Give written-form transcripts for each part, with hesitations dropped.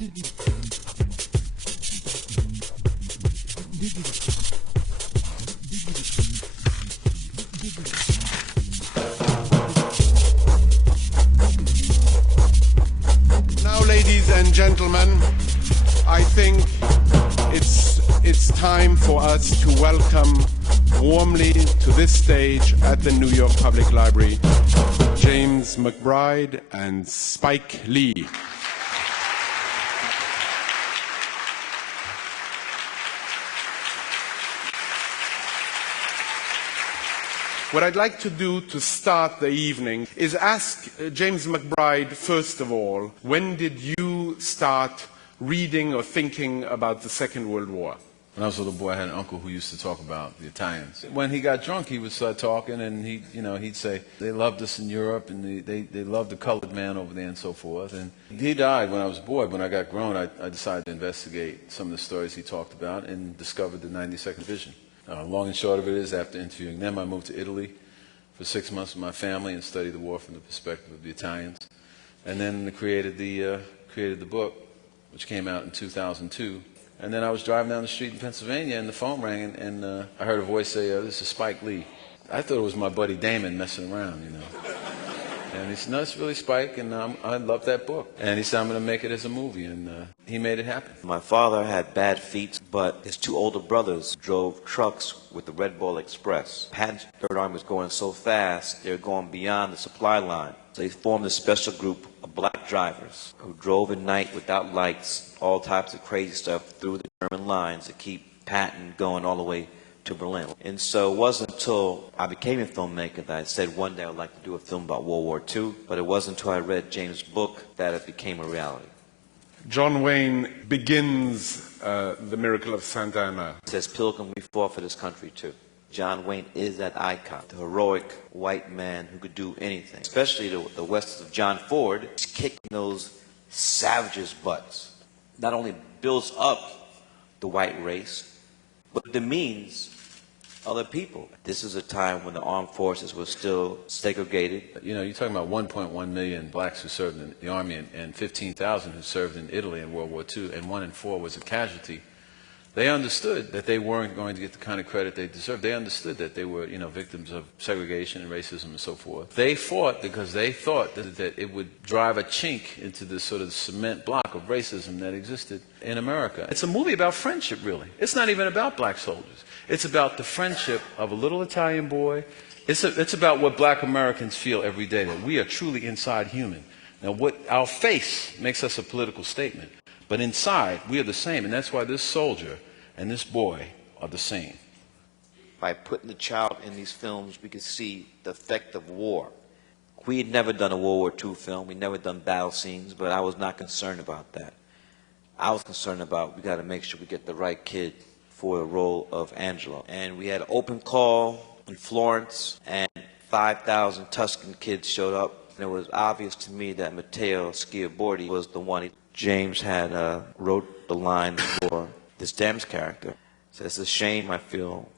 Now, ladies and gentlemen, I think it's time for us to welcome warmly to this stage at the New York Public Library James McBride and Spike Lee. What I'd like to do to start the evening is ask James McBride, first of all, when did you start reading or thinking about the Second World War? When I was a little boy, I had an uncle who used to talk about the Italians. When he got drunk, he would start talking, and he'd say they loved us in Europe, and they loved the colored man over there, and so forth. And he died when I was a boy. When I got grown, I decided to investigate some of the stories he talked about and discovered the 92nd Division. Long and short of it is, after interviewing them, I moved to Italy for 6 months with my family and studied the war from the perspective of the Italians, and then created the book, which came out in 2002. And then I was driving down the street in Pennsylvania, and the phone rang, and I heard a voice say, "This is Spike Lee." I thought it was my buddy Damon messing around, you know. And he said, "No, it's really Spike, and I love that book." And he said, "I'm going to make it as a movie," and he made it happen. My father had bad feet, but his two older brothers drove trucks with the Red Bull Express. Patton's Third Army was going so fast, they were going beyond the supply line. So they formed a special group of black drivers who drove at night without lights, all types of crazy stuff through the German lines to keep Patton going all the way to Berlin. And so it wasn't until I became a filmmaker that I said one day I would like to do a film about World War II, but it wasn't until I read James' book that it became a reality. John Wayne begins The Miracle of Santa Anna. It says, "Pilgrim, we fought for this country too." John Wayne is that icon, the heroic white man who could do anything, especially the West of John Ford. He's kicking those savages' butts. Not only builds up the white race, but demeans other people. This is a time when the armed forces were still segregated. You know, you're talking about 1.1 million blacks who served in the Army and 15,000 who served in Italy in World War II, and 1 in 4 was a casualty. They understood that they weren't going to get the kind of credit they deserved. They understood that they were, victims of segregation and racism and so forth. They fought because they thought that it would drive a chink into this sort of cement block of racism that existed in America. It's a movie about friendship, really. It's not even about black soldiers. It's about the friendship of a little Italian boy. It's about what black Americans feel every day, that we are truly inside human. Now, what our face makes us a political statement. But inside, we are the same, and that's why this soldier and this boy are the same. By putting the child in these films, we could see the effect of war. We had never done a World War II film. We'd never done battle scenes, but I was not concerned about that. I was concerned about, we got to make sure we get the right kid for the role of Angelo. And we had an open call in Florence, and 5,000 Tuscan kids showed up. And it was obvious to me that Matteo Schiabordi was the one. James had wrote the line for this Dems character. So it's a shame I feel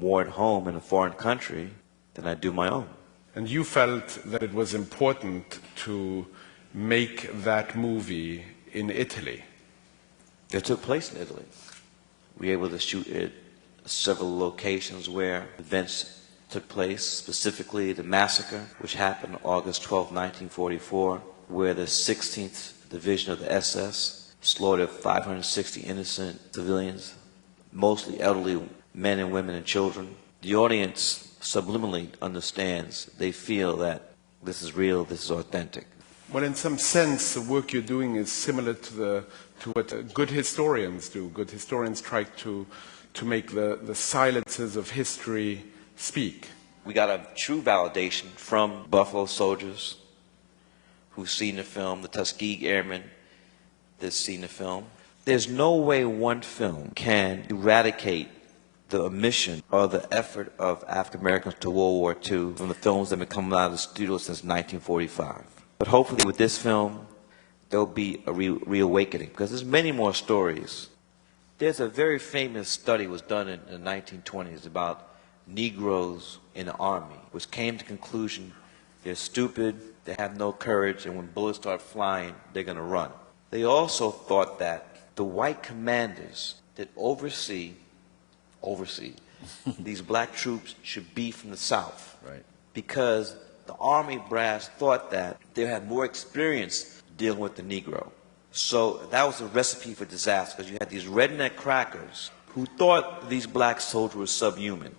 more at home in a foreign country than I do my own. And you felt that it was important to make that movie in Italy. It took place in Italy. We were able to shoot at several locations where events took place, specifically the massacre, which happened August 12, 1944, where the 16th Division of the SS slaughtered 560 innocent civilians, mostly elderly men and women and children. The audience subliminally understands. They feel that this is real, this is authentic. Well, in some sense, the work you're doing is similar to what good historians do. Good historians try to make the silences of history speak. We got a true validation from Buffalo soldiers who've seen the film, the Tuskegee Airmen that's seen the film. There's no way one film can eradicate the omission or the effort of African Americans to World War II from the films that have been coming out of the studio since 1945. But hopefully with this film, there'll be a reawakening, because there's many more stories. There's a very famous study was done in the 1920s about Negroes in the Army, which came to the conclusion they're stupid, they have no courage, and when bullets start flying, they're going to run. They also thought that the white commanders that oversee these black troops should be from the South. Right. Because the Army brass thought that they had more experience dealing with the Negro. So that was a recipe for disaster, because you had these redneck crackers who thought these black soldiers were subhuman.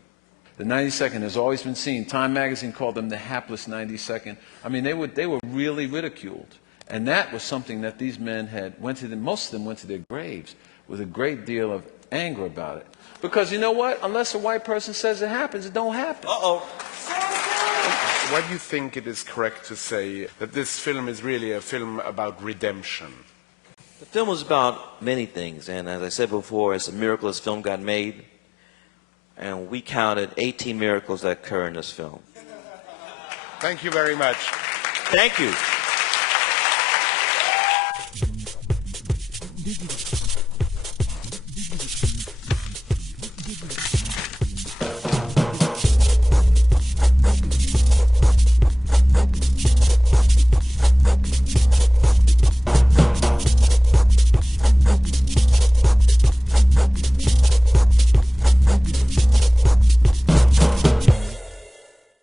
The 92nd has always been seen. Time magazine called them the hapless 92nd. I mean, they were really ridiculed. And that was something that these men most of them went to their graves with a great deal of anger about it. Because you know what? Unless a white person says it happens, it don't happen. Uh-oh. Why do you think it is correct to say that this film is really a film about redemption? The film was about many things, and as I said before, it's a miracle this film got made. And we counted 18 miracles that occur in this film. Thank you very much. Thank you.